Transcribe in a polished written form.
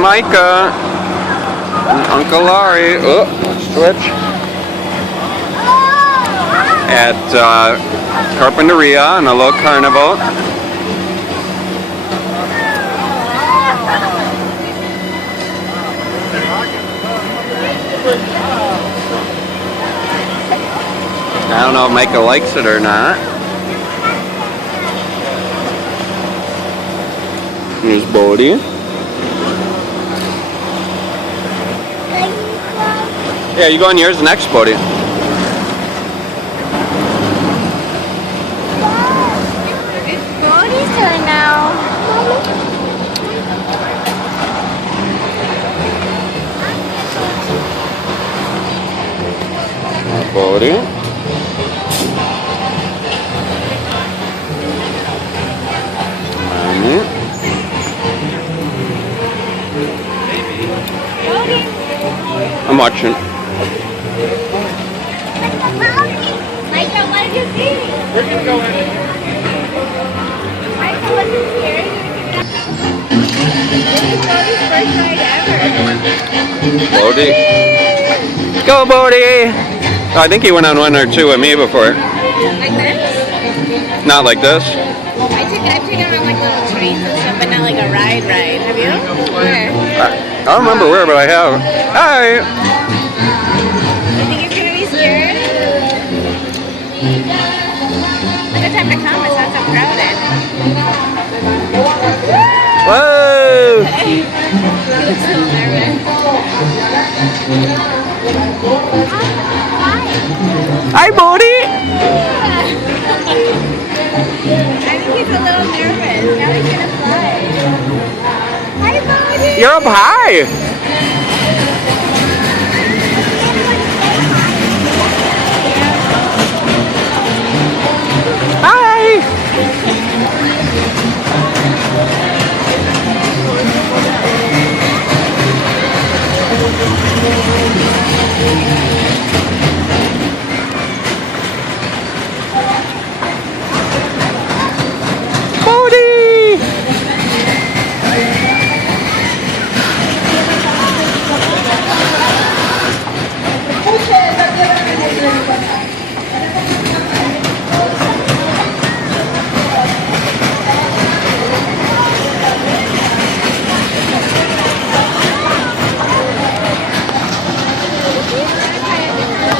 Micah and Uncle Laurie. Oh, switch. At Carpinteria on a little carnival. I don't know if Micah likes it or not. Here's Bodie. Yeah, you go on yours next, Bodie. It's Bodie's turn now. Bodie. I'm watching. Micah, what did you see? We're gonna go in. Micah, was it scary? This is Bodie's first ride ever. Bodie. Go, Bodie! Oh, I think he went on one or two with me before. Like this? Not like this. I've taken on like little trains and stuff, but not like a ride. Have you? Where? I don't remember where, but I have. Hi! You think he's gonna be scared? It's a good time to come, it's not so crowded. Whoa! He looks so nervous. Hi, Bodie! I think he's a little nervous. Now he's gonna fly. Hi, Bodie! You're up high!